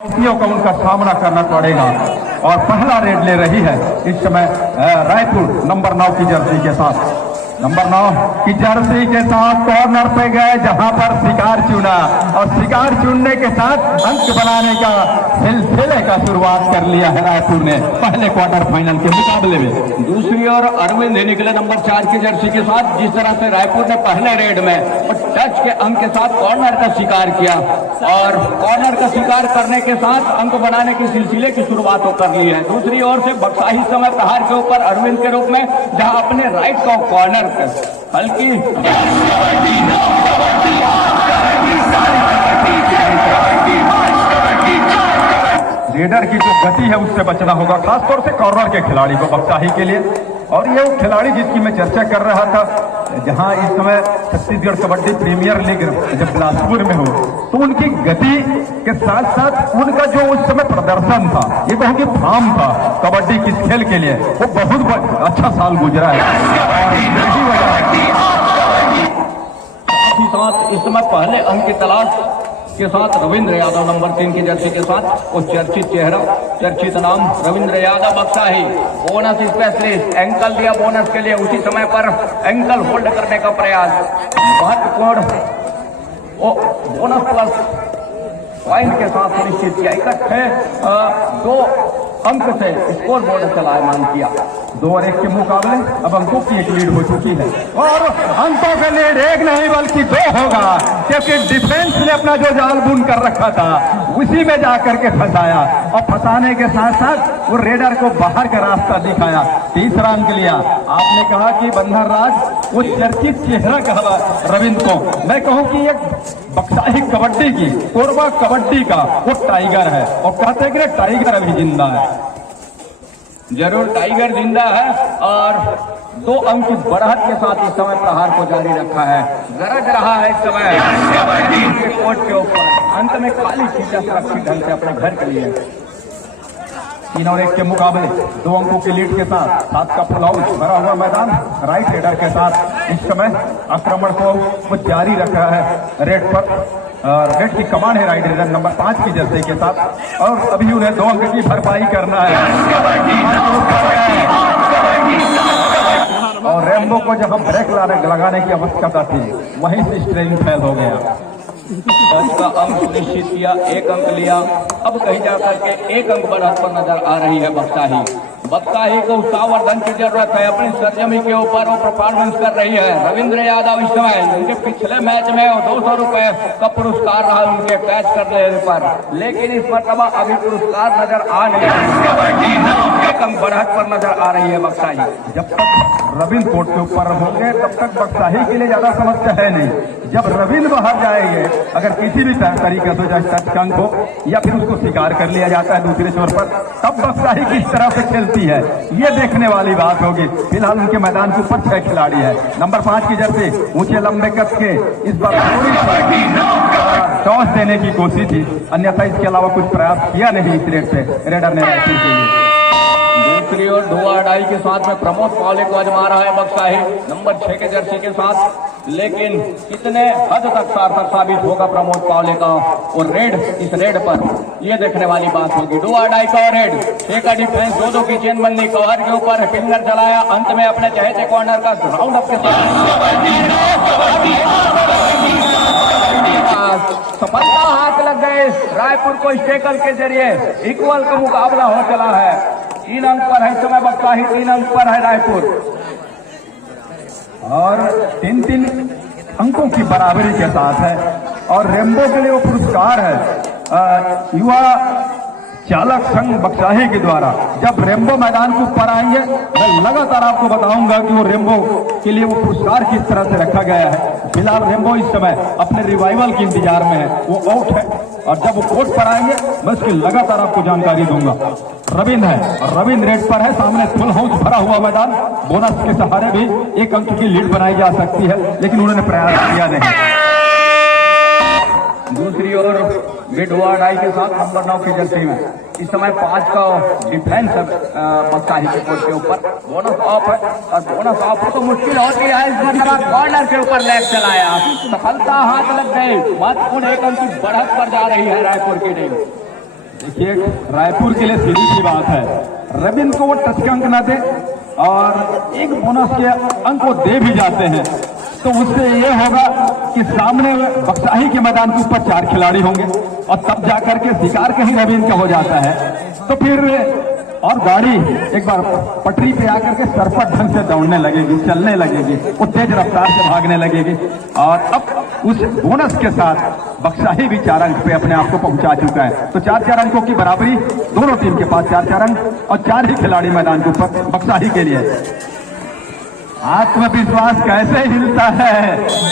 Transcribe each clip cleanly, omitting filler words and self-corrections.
चुनौतियों का उनका सामना करना पड़ेगा और पहला रेड ले रही है इस समय रायपुर नंबर 9 की जर्सी के साथ। नंबर 9 की जर्सी के साथ कॉर्नर पे गए जहां पर शिकार चुना और शिकार चुनने के साथ अंक बनाने का सिलसिले का शुरुआत कर लिया है रायपुर ने पहले क्वार्टर फाइनल के मुकाबले में। दूसरी ओर अरविंद ही निकले नंबर 4 की जर्सी के साथ। जिस तरह से रायपुर ने पहले रेड में टच के अंक के साथ कॉर्नर का शिकार किया और कॉर्नर का शिकार करने के साथ अंक बनाने के सिलसिले की शुरुआत कर ली है। दूसरी ओर से बक्साही समय प्रहार के ऊपर अरविंद के रूप में जहां अपने राइट का कॉर्नर हल्की रेडर की जो गति है उससे बचना होगा, खासतौर से कॉर्नर के खिलाड़ी को बक्साही के लिए। और ये वो खिलाड़ी जिसकी मैं चर्चा कर रहा था, जहां इस समय छत्तीसगढ़ कबड्डी प्रीमियर लीग जब बिलासपुर में हो तो उनकी गति के साथ साथ उनका जो उस समय प्रदर्शन था, ये कहूँ कि फॉर्म था कबड्डी किस खेल के लिए, वो बहुत अच्छा साल गुजरा है। साथ इस समय पहले अंक की तलाश के साथ रविंद्र यादव नंबर 3 की जर्सी के साथ वो चर्चित चेहरा, चर्चित नाम रविंद्र यादव बक्साही। बोनस स्पेशलिस्ट, एंकल दिया बोनस के लिए, उसी समय पर एंकल होल्ड करने का प्रयास, महत्वपूर्ण बोनस प्लस पॉइंट के साथ सुनिश्चित किया। इकट्ठे 2 अंक से स्कोर बोर्ड चलायमान किया। 2 और 1 के मुकाबले अब अंकों की एक लीड हो चुकी है और अंकों का लीड 1 नहीं बल्कि 2 होगा, क्योंकि डिफेंस ने अपना जो जाल बुन कर रखा था उसी में जाकर के फंसाया और फंसाने के साथ साथ वो रेडर को बाहर का रास्ता दिखाया। 3रा अंक लिया। आपने कहा कि बंधन राज वो चर्चित चेहरा कहा रविंद्र को, मैं कहूं कि एक बक्साही कबड्डी की, कोरबा कबड्डी का वो टाइगर है और कहते हैं कि टाइगर अभी जिंदा है। जरूर टाइगर जिंदा है और 2 अंक की बढ़त के साथ इस समय प्रहार को जारी रखा है। गरज रहा है इस समय कोर्ट के ऊपर, अंत में खाली खींचा सुरक्षित ढंग से अपने घर के लिए। 3 और 1 के मुकाबले 2 अंकों की लीड के साथ 7 का फुल हाउस भरा हुआ मैदान राइट रेडर के साथ इस समय आक्रमण को वो जारी रख रहा है रेड पर। रेड की कमान है राइट रेडर नंबर 5 की जर्सी के साथ और अभी उन्हें 2 अंक की भरपाई करना है। और रेम्बो को जहां ब्रेक लगाने की आवश्यकता थी वहीं से स्ट्रेन फेल हो गया। 10 का अंक सुनिश्चित किया, 1 अंक लिया। अब कहीं जाकर के 1 अंक बढ़त पर नजर आ रही है बक्साही। बक्साही को उत्साहवर्धन की जरूरत है, अपनी सरजमी के ऊपर वो परफॉर्मेंस कर रही है। रविंद्र यादव इस समय उनके पिछले मैच में 200 रुपए का पुरस्कार रहा उनके कैच करने पर, लेकिन इस मरतबा अभी पुरस्कार नजर आ नहीं रहा। 1 अंक बढ़त पर नजर आ रही है बक्साही। जब तक रविंद्र कोर्ट के ऊपर होंगे तब तक बक्साही के लिए ज्यादा समस्या है नहीं। जब रविंद्र बाहर जाएंगे, अगर किसी भी तरीके से चाहे टच अंक हो या फिर उसको शिकार कर लिया जाता है दूसरे छोर पर, तब बक्साही किस तरह से खेलती है ये देखने वाली बात होगी। फिलहाल उनके मैदान के ऊपर 6 खिलाड़ी है। नंबर 5 की जर्सी ऊंचे लंबे कद के, इस बार थोड़ी टॉस देने की कोशिश थी, अन्यथा इसके अलावा कुछ प्रयास किया नहीं इस रेड पे रेडर ने रायपुर के लिए। दूसरी ओर धुआं अडाई के साथ में प्रमोद पावले को आजमा रहा है बक्साही नंबर 6 के जर्सी के साथ, लेकिन कितने हद तक सार्थक साबित होगा प्रमोद पावले का और रेड इस रेड पर, यह देखने वाली बात होगी। धुआं अडाई का रेड, 6 का डिफेंस, 2-2 की चेनबंदी, कवर के ऊपर फिंगर चलाया, अंत में अपने चहेते कॉर्नर का राउंड अप के साथ सफलता हाथ लग गए। रायपुर को स्टेकल के जरिए इक्वल का मुकाबला हो चला है। 3 अंक पर है इस समय बक्साही, 3 अंक पर है रायपुर और 3-3 अंकों की बराबरी के साथ है। और रेम्बो के लिए वो पुरस्कार है युवा चालक संघ बक्साही के द्वारा। जब रेम्बो मैदान के ऊपर आएंगे मैं लगातार आपको बताऊंगा कि वो रेम्बो के लिए वो पुरस्कार किस तरह से रखा गया है। फिलहाल रेम्बो इस समय अपने रिवाइवल के इंतजार में है, वो आउट है और जब वो कोर्ट पर आएंगे मैं उसकी लगातार आपको जानकारी दूंगा। रविंद्र है और रविंद्र रेड पर है, सामने फुल हाउस भरा हुआ मैदान, बोनस के सहारे भी 1 अंक की लीड बनाई जा सकती है, लेकिन उन्होंने प्रयास किया नहीं। दूसरी ओर धुआं अडाई के साथ नंबर 9 की जर्सी में इस समय 5 का डिफेंस बक्साही के कोर्ट के ऊपर। बोनस ऑफ है और बोनस ऑफ तो मुश्किल होती है। इस बार कॉर्नर के ऊपर लेग चलाया, सफलता हाथ लग गई। महत्वपूर्ण 1 अंक की बढ़त पर जा रही है रायपुर की टीम। देखिए रायपुर के लिए सीधी सी बात है, रविंद्र को वो टच के अंक ना दे और एक बोनस के अंक को दे भी जाते हैं तो उससे ये होगा कि सामने बक्साही के मैदान के ऊपर 4 खिलाड़ी होंगे और तब जाकर के शिकार कहीं रविंद्र का हो जाता है तो फिर और गाड़ी एक बार पटरी पे आकर के सरपट ढंग से दौड़ने लगेगी, चलने लगेगी, वो तेज रफ्तार से भागने लगेगी और अब उस बोनस के साथ बक्साही भी 4 अंक पे अपने आप को पहुंचा चुका है। तो 4-4 अंकों की बराबरी दोनों टीम के पास 4-4 अंक और 4 ही खिलाड़ी मैदान के ऊपर बक्साही के लिए। आत्मविश्वास कैसे हिलता है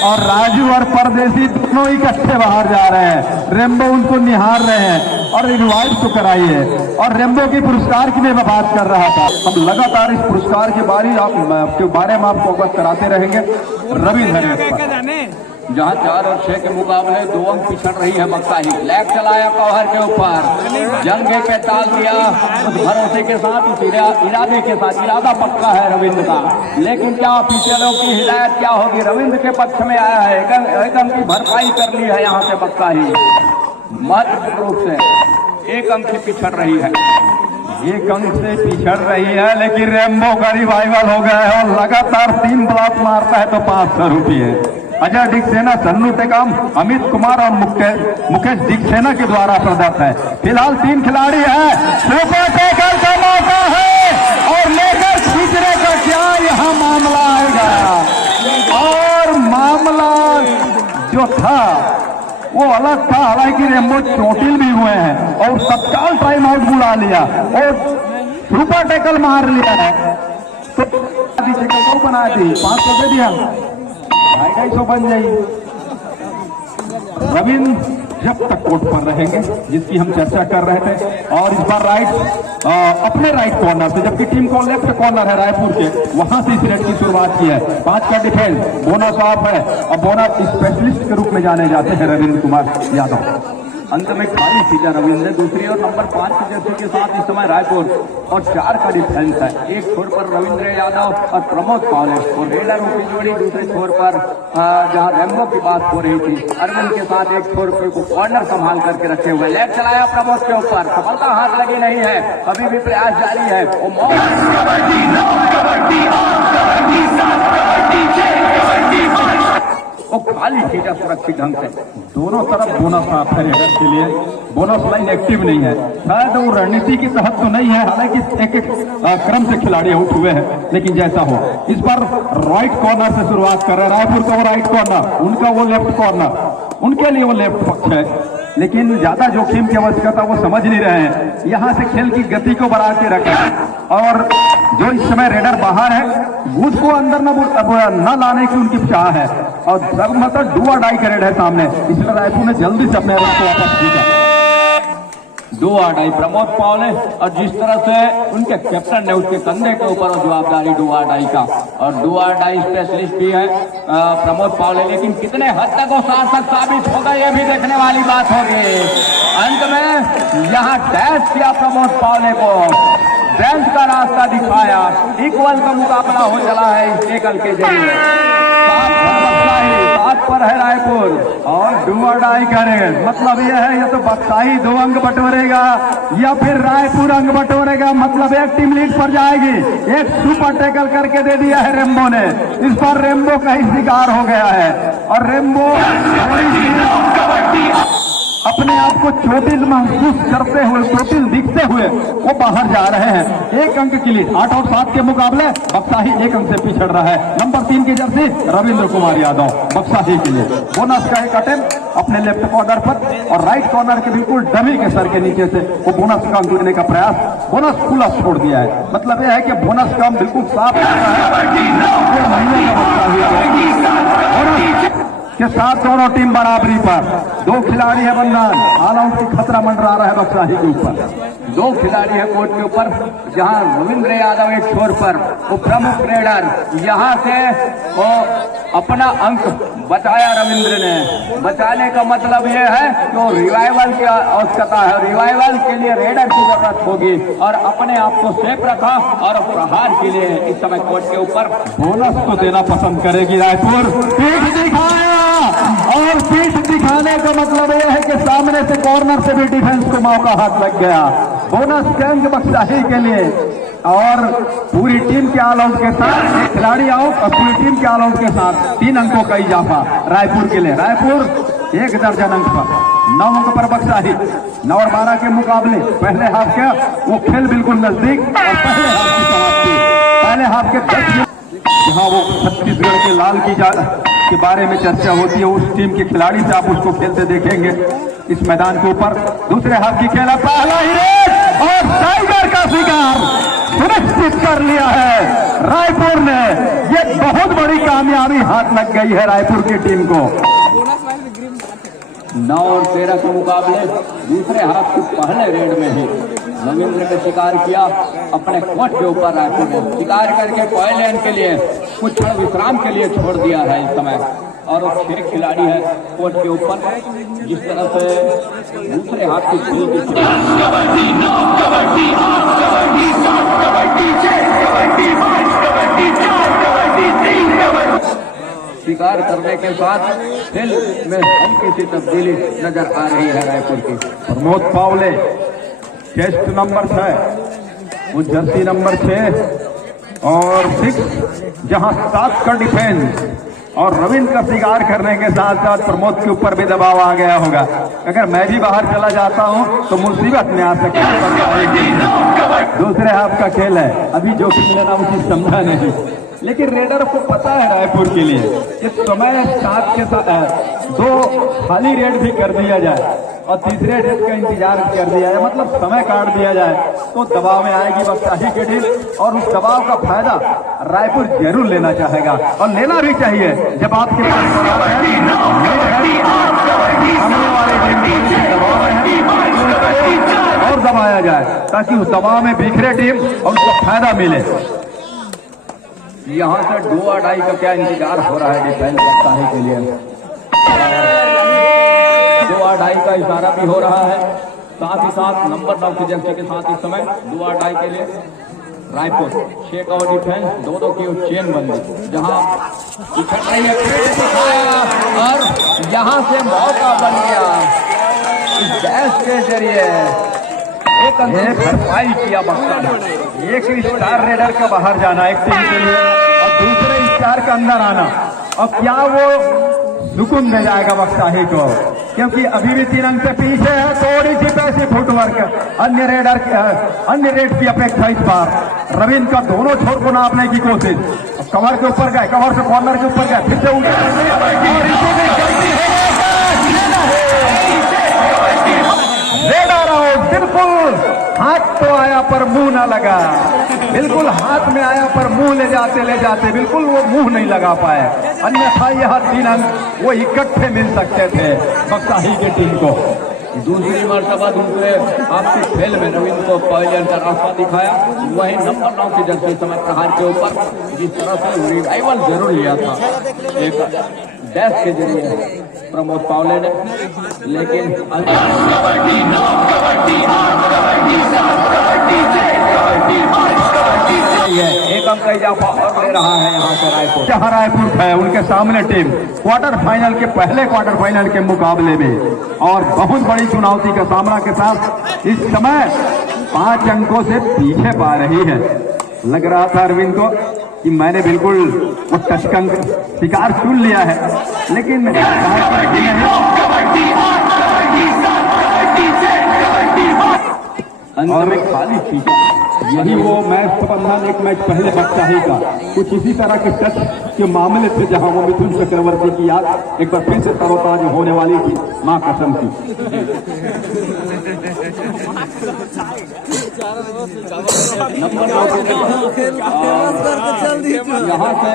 और राजू और परदेसी दोनों इकट्ठे बाहर जा रहे हैं, रेम्बो उनको निहार रहे हैं और इनवाइट तो कराई है और रेम्बो की पुरस्कार की मैं बात कर रहा था। हम लगातार इस पुरस्कार के बारे में आपको अवगत कराते रहेंगे। रविंद्र जहां 4 और 6 के मुकाबले 2 अंक पिछड़ रही है बक्साही, लेग चलाया कवर के ऊपर, जंगे पे टाल दिया उस भरोसे के साथ, उस इरादे के साथ, इरादा पक्का है रविंद्र का, लेकिन क्या ऑफिशियलों की हिदायत क्या होगी, रविंद्र के पक्ष में आया है, एक अंक की भरपाई कर ली है यहाँ से बक्साही, महत्वपूर्ण रूप से 1 अंक से पिछड़ रही है, 1 अंक से पिछड़ रही है, लेकिन रेम्बो का रिवाइवल हो गया है और लगातार 3 ब्लॉक मारता है तो 500 रुपये। अजय डिक्सेना, सन्नू टेकाम, अमित कुमार और मुकेश डिक्सेना के द्वारा प्रदत्त है। फिलहाल 3 खिलाड़ी है, सुपर टैकल का मौका है और लेकर खींचने का क्या यहाँ मामला आएगा और मामला जो था वो अलग था, हालांकि रेम्बो चोटिल भी हुए हैं और तत्काल टाइम आउट बुला लिया और सुपर टैकल मार लिया है तो बना दी, 500 दे दिया, 250 बन जाएगी। रविंद्र जब तक कोर्ट पर रहेंगे, जिसकी हम चर्चा कर रहे थे, और इस बार अपने राइट कॉर्नर से, जबकि टीम को लेफ्ट कॉर्नर है रायपुर के, वहां से इस रेड की शुरुआत की है। 5 का डिफेंस, बोनस ऑफ है और बोनस स्पेशलिस्ट के रूप में जाने जाते हैं रविंद्र कुमार यादव। अंत में खाली सीधा रविंद्र, दूसरी और नंबर 5 की जर्सी के साथ इस समय रायपुर और 4 का डिफेंस है। एक छोर पर रविंद्र यादव और प्रमोद पावले और रेडरों की जोड़ी दूसरे छोर पर जहां रेम्बो की बात हो रही थी, अरविंद के साथ एक छोर पर को कॉर्नर संभाल करके रखे हुए, लेग चलाया प्रमोद के ऊपर, सफलता हाथ लगी नहीं है, अभी भी प्रयास जारी है। वो खाली खींचा सुरक्षित ढंग से, दोनों तरफ बोनस ऑफ है के लिए, बोनस लाइन एक्टिव नहीं है, शायद वो रणनीति के तहत तो नहीं है, हालांकि एक क्रम से खिलाड़ी आउट हुए हैं, लेकिन जैसा हो इस बार राइट कॉर्नर से शुरुआत कर रहे हैं रायपुर का, वो राइट कॉर्नर, उनका वो लेफ्ट कॉर्नर, उनके लिए वो लेफ्ट पक्ष है, लेकिन ज्यादा जोखिम की आवश्यकता वो समझ नहीं रहे हैं। यहाँ से खेल की गति को बढ़ा के रखें और जो इस समय रेडर बाहर है उसको अंदर न लाने की उनकी चाह है और सब मतलब डू और डाई का रेड है सामने, इसलिए रायपुर ने जल्दी से अपने रन को वापस खींचा। डू और डाई प्रमोद पावले, और जिस तरह से उनके कैप्टन ने उसके कंधे के ऊपर जवाबदारी डू और डाई का, और डू और डाई स्पेशलिस्ट भी है प्रमोद पावले, लेकिन कितने हद तक वो सार्थक साबित होगा ये भी देखने वाली बात होगी। अंत में यहाँ डैश किया प्रमोद पावले को, बेंच का रास्ता दिखाया, इक्वल का मुकाबला हो चला है इस एकल के जरिए। 7 पर है रायपुर और डू और डाई करे, मतलब यह है ये तो बक्साही 2 अंक बटोरेगा या फिर रायपुर अंक बटोरेगा, मतलब एक टीम लीड पर जाएगी। एक सुपर टैकल करके दे दिया है रेम्बो ने, इस बार रेम्बो का ही शिकार हो गया है और रेम्बो अपने आप को चोटिल महसूस करते हुए, चोटिल दिखते हुए वो बाहर जा रहे हैं। 1 अंक की लीड, 8 और 7 के मुकाबले बक्साही 1 अंक से पिछड़ रहा है। नंबर 3 की जर्सी रविंद्र कुमार यादव बक्साही के लिए, बोनस का एक अटेम्प्ट अपने लेफ्ट कॉर्नर पर और राइट कॉर्नर के बिल्कुल डमी के सर के नीचे से वो बोनस का अंक लेने का प्रयास, बोनस खुला छोड़ दिया है, मतलब यह है कि बोनस का बिल्कुल साफ के साथ दोनों टीम बराबरी पर, 2 खिलाड़ी है बंधन, ऑल आउट की खतरा मंडरा रहा है बक्साही के ऊपर। 2 खिलाड़ी है कोर्ट के ऊपर, जहां रविंद्र यादव एक छोर पर, वो प्रमुख रेडर, यहाँ से वो अपना अंक बचाया रविंद्र ने। बचाने का मतलब ये है कि वो रिवाइवल की आवश्यकता है, रिवाइवल के लिए रेडर की जरूरत होगी और अपने आप को सेफ रखा और प्रहार के लिए इस समय कोर्ट के ऊपर बोनस को देना पसंद करेगी रायपुर। दिखाया और पीठ दिखाने का मतलब यह है कि सामने से कॉर्नर से भी डिफेंस को मौका हाथ लग गया। बोनस अंक बख्शाही के लिए और पूरी टीम के ऑल आउट के साथ एक खिलाड़ी आउट और पूरी टीम के ऑल आउट के साथ 3 अंकों का इजाफा रायपुर के लिए। रायपुर 1 दर्जन अंक पर 9 अंक पर बख्शाही। 9 और 12 के मुकाबले पहले हाफ के वो खेल बिल्कुल नजदीक और पहले हाफ की समाप्ति पहले हाफ के 10 मिनट जहां वो छत्तीसगढ़ के लाल की के बारे में चर्चा होती है, उस टीम के खिलाड़ी से आप उसको खेलते देखेंगे इस मैदान के ऊपर। दूसरे हाफ की खेला पहला ही रेड और टाइगर का शिकार सुनिश्चित कर लिया है रायपुर ने। ये बहुत बड़ी कामयाबी हाथ लग गई है रायपुर की टीम को। 9 और 13 के मुकाबले दूसरे हाफ के पहले रेड में ही रविंद्र ने शिकार किया अपने कोच के ऊपर। रायपुर ने शिकार करके पहले एंड के लिए कुछ क्षण विश्राम के लिए छोड़ दिया है इस समय। और वो फिर खिलाड़ी है कोच के ऊपर जिस तरह से दूसरे हाथ की खेल की शिकार करने के साथ खेल में हल्की सी तब्दीली नजर आ रही है रायपुर की। प्रमोद पावले टेस्ट नंबर 6 वो जर्सी नंबर 6 और 6 जहां 7 का डिफेंस और रविंद्र का शिकार करने के साथ साथ प्रमोद के ऊपर भी दबाव आ गया होगा। अगर मैं भी बाहर चला जाता हूं तो मुसीबत में आ सकती है। दूसरे हाफ का खेल है, अभी जो कुछ लेना उचित समझा नहीं, लेकिन रेडर को पता है रायपुर के लिए कि समय 7 के साथ 2 खाली रेड भी कर दिया जाए और तीसरे रेड का इंतजार कर दिया जाए, मतलब समय काट दिया जाए तो दबाव में आएगी बख्शाही की टीम और उस दबाव का फायदा रायपुर जरूर लेना चाहेगा और लेना भी चाहिए। जब आपके और दबाया जाए ताकि उस दबाव में बिखरे टीम और उसको फायदा मिले। यहाँ से 2-2.5 का क्या इंतजार हो रहा है डिफेंस बख्शाही के लिए। 2-2.5 का इशारा भी हो रहा है, साथ ही साथ नंबर 9 की जर्सी के साथ इस समय 2-2.5 के लिए रायपुर 6 का डिफेंस 2-2 की चेन बंदी जहां इकट्ठ रही है और यहां से मौका बन गया इस डैश के जरिए एक भरपाई किया बख्शाही। एक स्टार रेडर का बाहर जाना एक टीम के लिए और दूसरे स्टार का अंदर आना, अब क्या वो सुकून दे जाएगा बख्शाही को, क्योंकि अभी भी 3 अंक से पीछे है। थोड़ी सी पैसे फुटवर्क अन्य रेड की अपेक्षा इस बार रविंद्र का दोनों छोर को नापने की कोशिश। कवर के ऊपर गए, कवर से कॉर्नर के ऊपर गए, फिर से रेडर आउट। बिल्कुल हाथ तो आया पर मुंह ना लगा, बिल्कुल हाथ में आया पर मुंह ले जाते बिल्कुल वो मुंह नहीं लगा पाए, अन्यथा यह 3 अंक वो इकट्ठे मिल सकते थे बख्शाही की टीम को। दूसरी मर्तबा दूसरे आपके खेल में रविंद्र को पहले का रास्ता दिखाया, वही नंबर 9 की जर्सी समय प्रहार के ऊपर जिस तरह से रिवाइवल जरूर लिया था एक डैश के जरिए प्रमोद पावले ने, लेकिन एक अंक का इजाफा और ले रहा है यहाँ से रायपुर। जहाँ रायपुर है उनके सामने टीम क्वार्टर फाइनल के पहले क्वार्टर फाइनल के मुकाबले में और बहुत बड़ी चुनौती का सामना के साथ इस समय 5 अंकों से पीछे पा रही है। लग रहा था अरविंद को कि मैंने बिल्कुल वो टचकंक शिकार चुन लिया है, लेकिन अंत में खाली खींचा। यही वो मैच प्रबंधन एक मैच पहले बख्शाही का कुछ इसी तरह के टच के मामले थे जहां वो मिथुन चक्रवर्ती की याद एक बार फिर से तरोताजा होने वाली थी, मां कसम की। नंबर 9 यहाँ से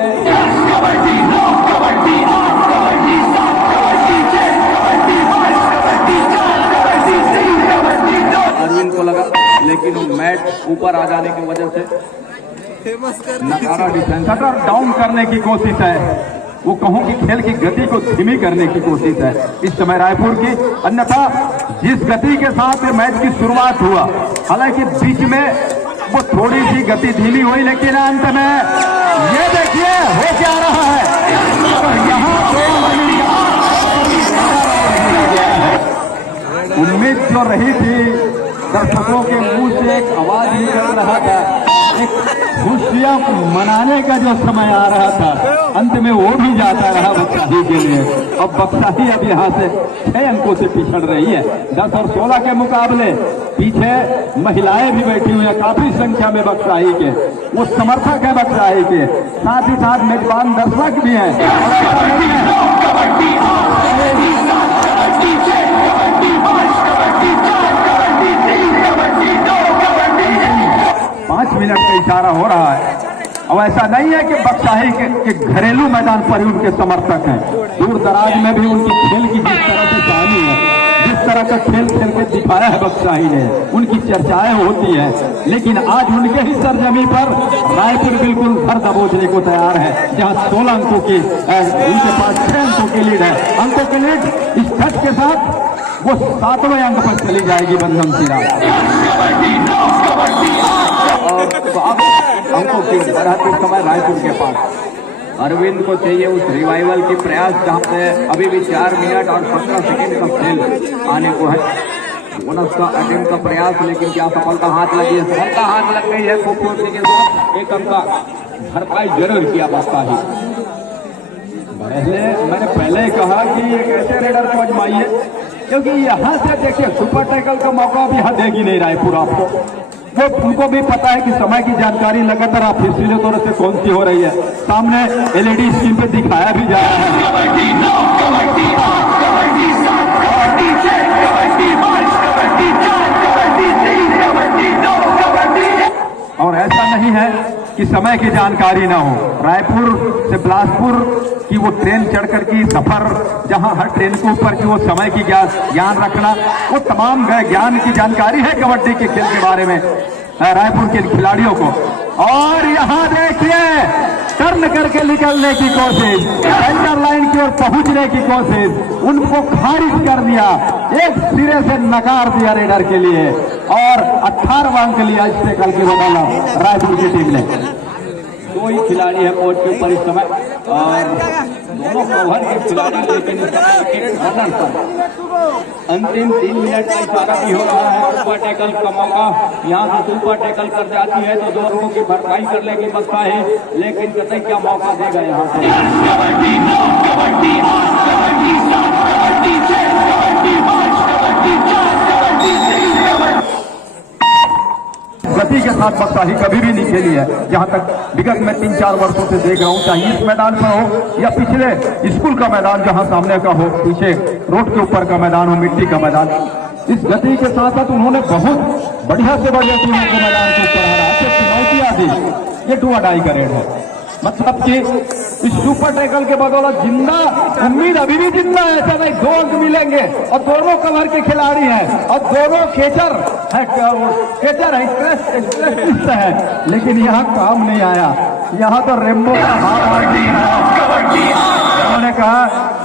अरविंद को लगा, लेकिन वो मैच ऊपर आ जाने की वजह से नकारा डिफेंस डाउन करने की कोशिश है, वो कहूं कि खेल की गति को धीमी करने की कोशिश है इस समय रायपुर की। अन्यथा जिस गति के साथ मैच की शुरुआत हुआ, हालांकि बीच में वो थोड़ी सी गति धीमी हुई, लेकिन अंत में ये देखिए हो क्या रहा है। यहाँ उम्मीद जो रही थी, दर्शकों के मुंह से एक आवाज निकल रहा था, एक खुशियां मनाने का जो समय आ रहा था, अंत में वो भी जाता रहा बक्साही के लिए। अब बक्साही अब यहाँ से 6 अंकों से पिछड़ रही है। 10 और 16 के मुकाबले पीछे महिलाएं भी बैठी हुई हैं काफी संख्या में बक्साही के, वो समर्थक है बक्साही के, साथ ही साथ मेजबान दर्शक भी हैं। 5 मिनट का इशारा हो रहा है। अब ऐसा नहीं है कि बक्साही के घरेलू मैदान पर ही उनके समर्थक हैं, दूर दराज में भी उनकी खेल की जिस तरह से कहानी है, जिस तरह का खेल खेल के दिखाया है बक्साही ने, उनकी चर्चाएं होती है। लेकिन आज उनके ही सरजमी पर रायपुर बिल्कुल सर दबोचने को तैयार है, जहां 16 अंकों की उनके पास 6 अंकों की लीड है। अंकों की लीड इस खत के साथ वो 7वें अंक पर चली जाएगी बंधम सिरा। अंकों की बढ़ाते समय रायपुर के पास अरविंद को चाहिए उस रिवाइवल की प्रयास, जहां पे अभी भी 4 मिनट और 15 सेकंड का खेल आने को है। बोनस का अटेम्प्ट का प्रयास, लेकिन क्या सफलता हाथ लगी है? सफलता हाथ लग गई है खूबसूरती के साथ। एक अंक का भरपाई जरूर किया बक्साही। मैंने पहले कहा कि एक ऐसे रेडर को आजमाइए, क्योंकि यहाँ से देखिए सुपर टैकल का मौका भी यहाँ देगी नहीं रायपुर आपको। वो उनको भी पता है कि समय की जानकारी लगातार आप फिर तौर से कौन सी हो रही है, सामने एलईडी स्क्रीन पे दिखाया भी जा रहा है। और ऐसा नहीं है कि समय की जानकारी ना हो। रायपुर से बिलासपुर की वो ट्रेन चढ़कर की सफर, जहां हर ट्रेन के ऊपर की वो समय की ज्ञान रखना, वो तमाम ज्ञान की जानकारी है कबड्डी के खेल के बारे में रायपुर के खिलाड़ियों को। और यहाँ देखिए टर्न करके निकलने की कोशिश, सेंटर लाइन की ओर पहुंचने की कोशिश, उनको खारिज कर दिया, एक सिरे से नकार दिया रेडर के लिए, और 18वां अंक लिया इस टैकल के बदौलत रायपुर की टीम ने। 2 ही खिलाड़ी है कोर्ट के ऊपर इस समय, और दोनों कवर के खिलाड़ी, लेकिन इस समय एक रनर पर अंतिम 3 मिनट का इशारा भी हो रहा है। सुपर टैकल का मौका, यहाँ से सुपर टैकल कर जाती है तो 2 अंकों की भरपाई कर लेगी बक्साही, लेकिन कतई क्या मौका देगा यहाँ से। गति के साथ बक्साही कभी भी नहीं खेली है, जहां तक विगत में 3-4 वर्षों से देख रहा हूं, चाहे इस मैदान पर हो या पिछले स्कूल का मैदान जहां सामने का हो, पीछे रोड के ऊपर का मैदान हो, मिट्टी का मैदान, इस गति के साथ साथ उन्होंने बहुत बढ़िया से बढ़िया टीमों को मैदान के ऊपर हरा के चुनौतियां दी। ये डू और डाई का रेड है, मतलब कि इस सुपर टैकल के बदौलत जिंदा उम्मीद अभी भी जिंदा है। ऐसा नहीं 2 अंक मिलेंगे, और दोनों कवर के खिलाड़ी हैं, और दोनों खेचर है, खेचर है, स्पेशलिस्ट है, लेकिन यहाँ काम नहीं आया। यहाँ तो रेम्बो का हाथ उन्होंने कहा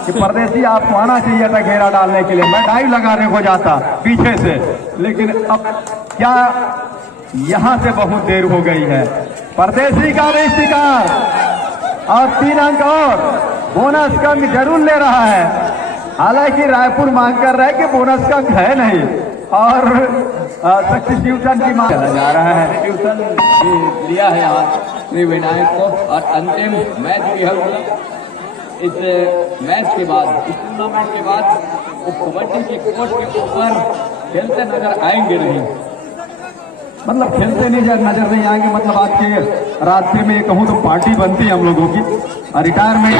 कि परदेसी आपको आना चाहिए था घेरा डालने के लिए, मैं डाइव लगाने को जाता पीछे से, लेकिन अब क्या यहाँ से बहुत देर हो गई है। परदेसी का भी शिकार, और 3 अंक और बोनस का जरूर ले रहा है। हालांकि रायपुर मांग कर रहा है कि बोनस का है नहीं, और सब्स्टिट्यूशन की मांग चला जा रहा है। सब्स्टिट्यूशन लिया है यहाँ श्री विनायक को, और अंतिम मैच भी है। इस मैच के बाद, इस टूर्नामेंट के बाद वो कबड्डी के कोर्ट के ऊपर खेलते नजर आएंगे नहीं, मतलब खेलते नहीं नजर नहीं आएंगे, मतलब आज के रात्रि में कहूँ तो पार्टी बनती है हम लोगों की। रिटायरमेंट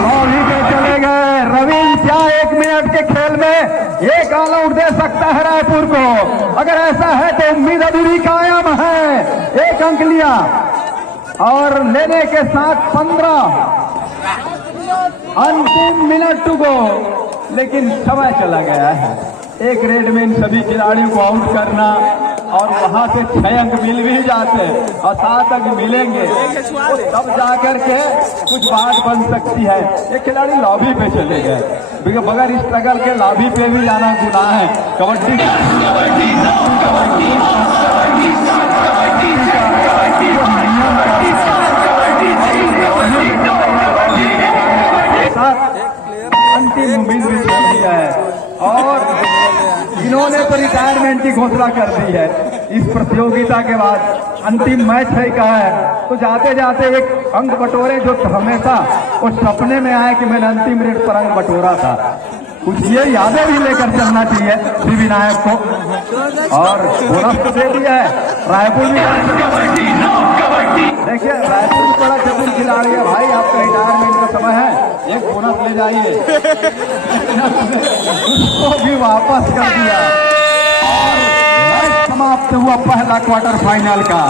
लॉबी पे चले गए रविंद्र, क्या 1 मिनट के खेल में 1 ऑल आउट दे सकता है रायपुर को? अगर ऐसा है तो उम्मीद अभी भी कायम है। 1 अंक लिया, और लेने के साथ 15 अंतिम मिनट टू गो, लेकिन समय चला गया है। एक रेड में इन सभी खिलाड़ियों को आउट करना, और वहां से 6 अंक मिल भी जाते और 7 अंक मिलेंगे, तो तब जाकर के कुछ बात बन सकती है। ये खिलाड़ी लॉबी पे चले गए, बगैर स्ट्रगल के लॉबी पे भी जाना गुनाह है। कबड्डी इन्होंने तो रिटायरमेंट की घोषणा कर दी है इस प्रतियोगिता के बाद। अंतिम मैच है का है, तो जाते जाते एक अंक बटोरे जो हमेशा उस सपने में आए कि मैंने अंतिम रेट पर अंक बटोरा था, कुछ ये यादें भी लेकर चलना चाहिए श्री विनायक को। और बोनस तो दे दिया है, रायपुर भी देखिए, रायपुर भी बड़ा चतुर खिलाड़ी है भाई, आपका रिटायरमेंट का समय है, एक बोनस ले जाइए। उसको भी वापस कर दिया और मैच समाप्त हुआ पहला क्वार्टर फाइनल का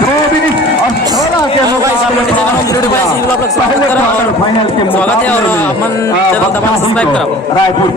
24 और 16 के मुकाबले पहले क्वार्टर फाइनल के मुकाबले में रायपुर